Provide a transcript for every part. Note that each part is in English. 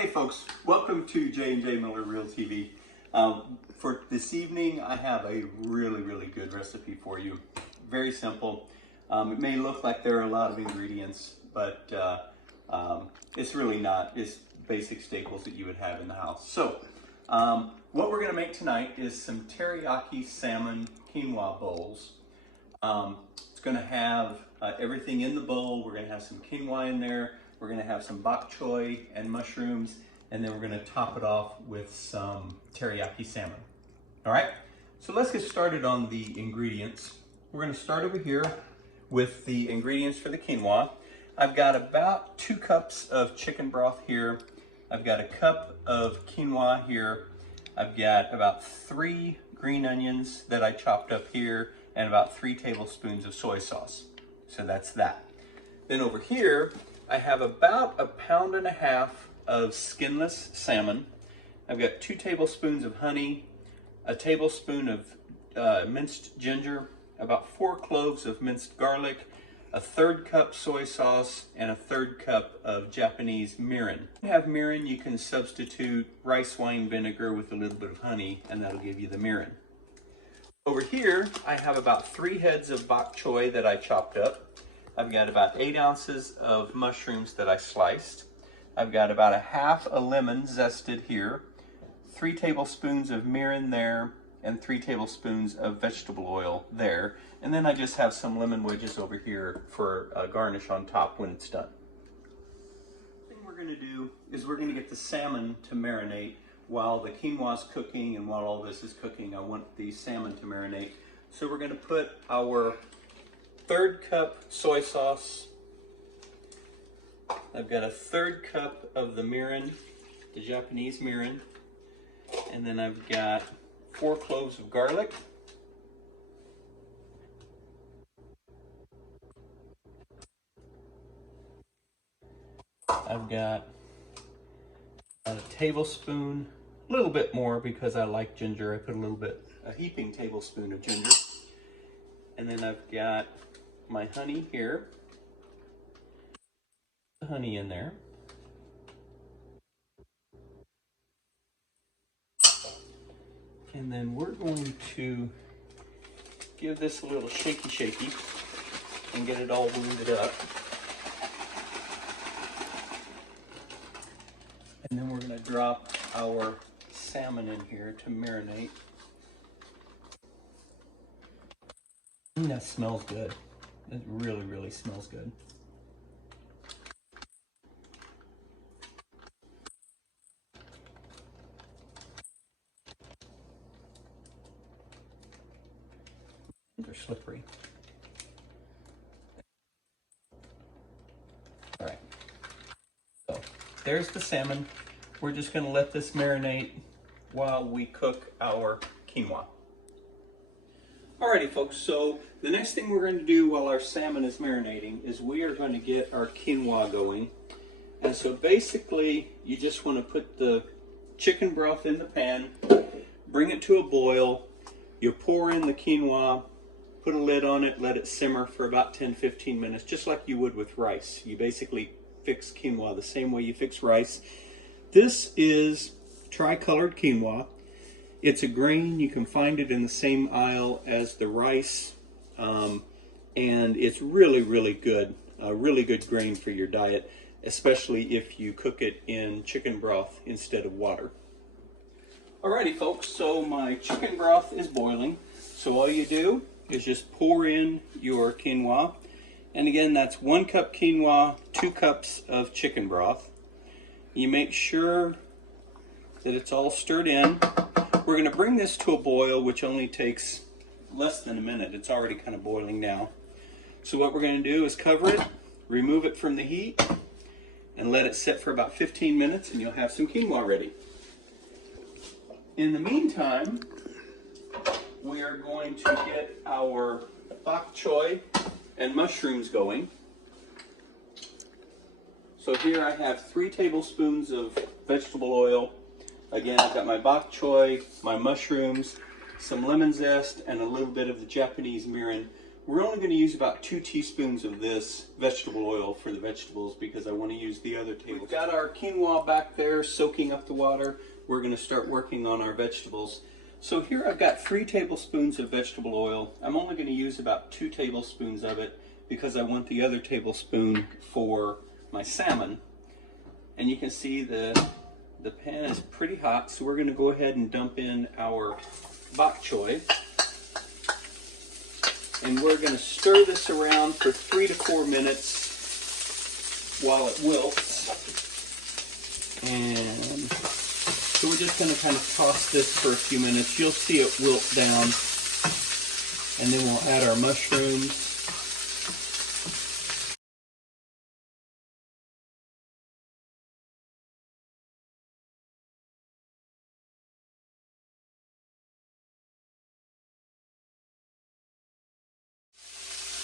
Hey folks, welcome to j&jmillerrealtv. For this evening, I have a really good recipe for you. Very simple. It may look like there are a lot of ingredients, but it's really not. It's basic staples that you would have in the house. So, what we're going to make tonight is some Teriyaki Salmon Quinoa Bowls. It's going to have everything in the bowl. We're going to have some quinoa in there. We're going to have some bok choy and mushrooms, and then we're going to top it off with some teriyaki salmon. All right, so let's get started on the ingredients. We're going to start over here with the ingredients for the quinoa. I've got about 2 cups of chicken broth here. I've got a cup of quinoa here. I've got about 3 green onions that I chopped up here, and about 3 tablespoons of soy sauce. So that's that. Then over here, I have about 1.5 pounds of skinless salmon. I've got 2 tablespoons of honey, a tablespoon of minced ginger, about 4 cloves of minced garlic, a 1/3 cup soy sauce, and a 1/3 cup of Japanese mirin. If you have mirin, you can substitute rice wine vinegar with a little bit of honey, and that'll give you the mirin. Over here, I have about 3 heads of bok choy that I chopped up. I've got about 8 ounces of mushrooms that I sliced. I've got about 1/2 a lemon zested here, 3 tablespoons of mirin there, and 3 tablespoons of vegetable oil there. And then I just have some lemon wedges over here for a garnish on top when it's done. The thing we're going to do is we're going to get the salmon to marinate while the quinoa is cooking, and while all this is cooking, I want the salmon to marinate. So we're going to put our 1/3 cup soy sauce. I've got a 1/3 cup of the mirin, the Japanese mirin, and then I've got 4 cloves of garlic. I've got a tablespoon, a little bit more because I like ginger. I put a heaping tablespoon of ginger. And then I've got my honey here, the honey in there. And then we're going to give this a little shaky and get it all wounded up. And then we're going to drop our salmon in here to marinate. That smells good. It really smells good. They're slippery. All right. So there's the salmon. We're just going to let this marinate while we cook our quinoa. Alrighty folks, so the next thing we're going to do while our salmon is marinating is we are going to get our quinoa going. And so basically, you just want to put the chicken broth in the pan, bring it to a boil, you pour in the quinoa, put a lid on it, let it simmer for about 10-15 minutes, just like you would with rice. You basically fix quinoa the same way you fix rice. This is tricolored quinoa. It's a grain. You can find it in the same aisle as the rice, and it's really good. A really good grain for your diet, especially if you cook it in chicken broth instead of water. Alrighty folks, so my chicken broth is boiling. So all you do is just pour in your quinoa. And again, that's 1 cup quinoa, 2 cups of chicken broth. You make sure that it's all stirred in. We're going to bring this to a boil, which only takes less than a minute. It's already kind of boiling now. So what we're going to do is cover it, remove it from the heat, and let it sit for about 15 minutes, and you'll have some quinoa ready. In the meantime, we are going to get our bok choy and mushrooms going. So here I have 3 tablespoons of vegetable oil. Again, I've got my bok choy, my mushrooms, some lemon zest, and a little bit of the Japanese mirin. We're only going to use about 2 teaspoons of this vegetable oil for the vegetables because I want to use the other tablespoon. We've got our quinoa back there soaking up the water. We're going to start working on our vegetables. So here I've got 3 tablespoons of vegetable oil. I'm only going to use about 2 tablespoons of it because I want the other tablespoon for my salmon. And you can see the pan is pretty hot, so we're going to go ahead and dump in our bok choy. And we're going to stir this around for 3 to 4 minutes while it wilts. And so we're just going to kind of toss this for a few minutes. You'll see it wilt down. And then we'll add our mushrooms.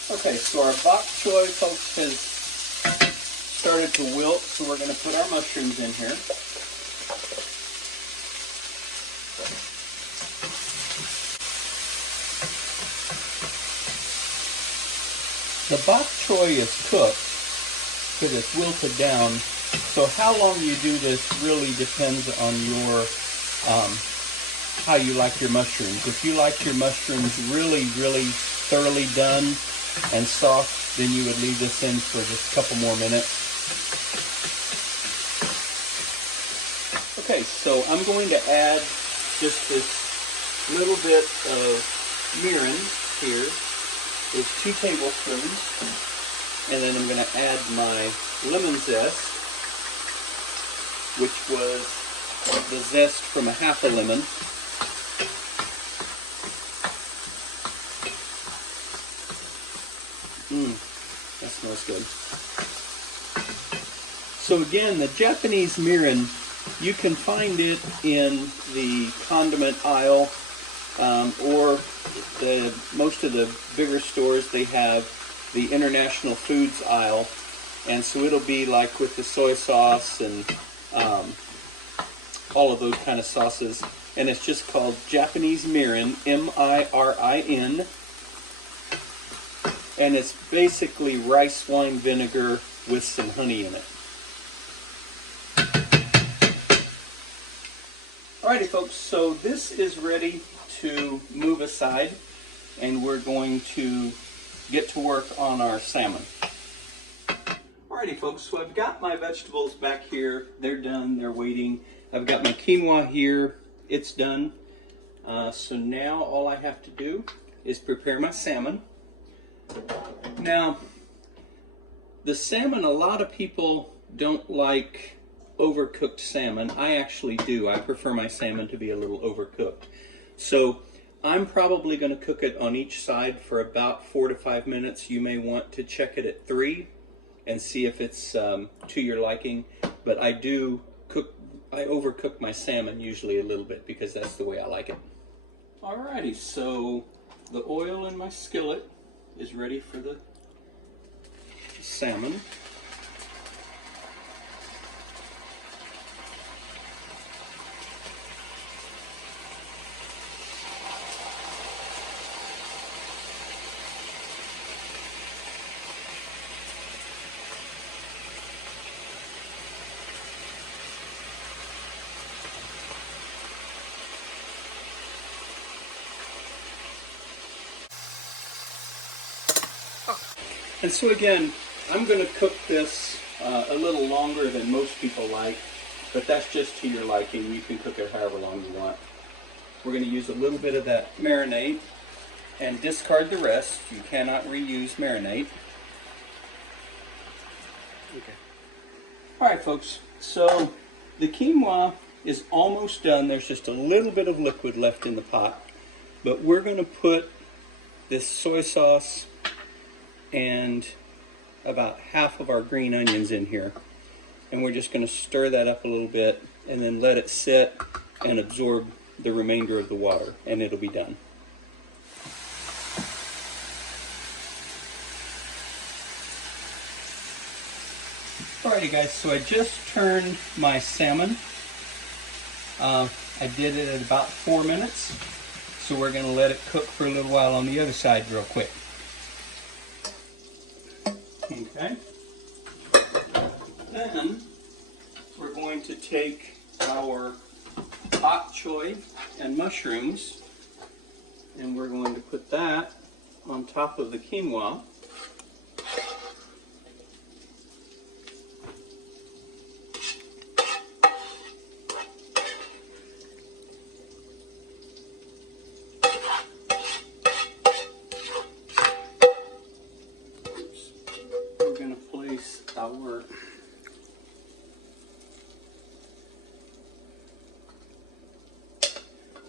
Okay, so our bok choy, folks, has started to wilt, so we're going to put our mushrooms in here. The bok choy is cooked because it's wilted down, so how long you do this really depends on your how you like your mushrooms. If you like your mushrooms really thoroughly done and soft, then you would leave this in for just a couple more minutes. Okay, so I'm going to add just this little bit of mirin here. It's 2 tablespoons. And then I'm going to add my lemon zest, which was the zest from a half a lemon. That smells good. So again, the Japanese mirin, you can find it in the condiment aisle, or most of the bigger stores, they have the international foods aisle, and so it'll be like with the soy sauce and all of those kind of sauces, and it's just called Japanese mirin, M-I-R-I-N. And it's basically rice wine vinegar with some honey in it. Alrighty folks, so this is ready to move aside, and we're going to get to work on our salmon. Alrighty folks, so I've got my vegetables back here. They're done, they're waiting. I've got my quinoa here, it's done. So now all I have to do is prepare my salmon. Now, the salmon, a lot of people don't like overcooked salmon. I actually do. I prefer my salmon to be a little overcooked. So I'm probably going to cook it on each side for about 4 to 5 minutes. You may want to check it at 3 and see if it's to your liking. But I overcook my salmon usually a little bit because that's the way I like it. Alrighty, so the oil in my skillet is ready for the salmon. And so again, I'm going to cook this a little longer than most people like, but that's just to your liking. You can cook it however long you want. We're going to use a little bit of that marinade and discard the rest. You cannot reuse marinade. Okay. Alright folks, so the quinoa is almost done. There's just a little bit of liquid left in the pot, but we're going to put this soy sauce and about half of our green onions in here, and we're just going to stir that up a little bit and then let it sit and absorb the remainder of the water, and it'll be done. Alrighty guys, so I just turned my salmon. I did it at about 4 minutes, so we're going to let it cook for a little while on the other side real quick. Okay. Then we're going to take our bok choy and mushrooms, and we're going to put that on top of the quinoa. We're going to place our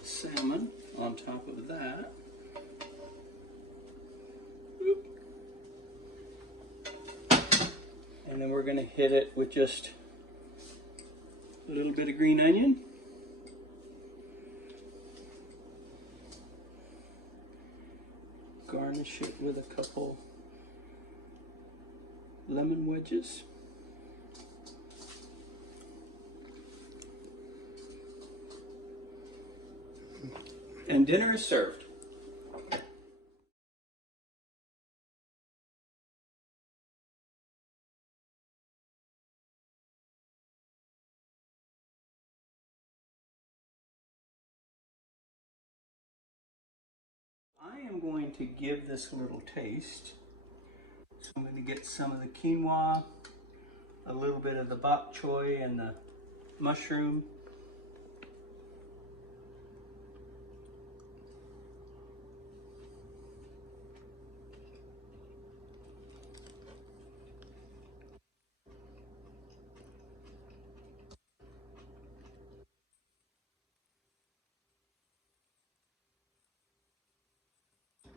salmon on top of that. And then we're going to hit it with just a little bit of green onion. Garnish it with a couple lemon wedges. And dinner is served. I am going to give this a little taste. So I'm going to get some of the quinoa, a little bit of the bok choy and the mushroom.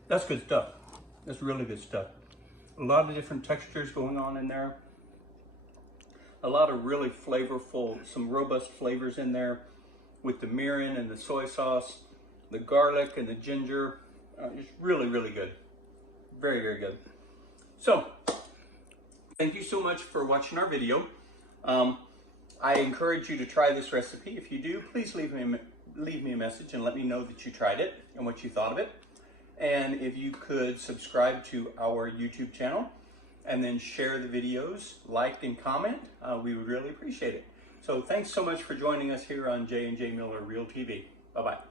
That's good stuff. That's really good stuff. A lot of different textures going on in there. A lot of really flavorful, some robust flavors in there with the mirin and the soy sauce, the garlic and the ginger. It's really, really good. Very, very good. So, thank you so much for watching our video. I encourage you to try this recipe. If you do, please leave me a message and let me know that you tried it and what you thought of it. And if you could subscribe to our YouTube channel and then share the videos, like and comment, we would really appreciate it. So thanks so much for joining us here on J&J Miller Real TV. Bye-bye.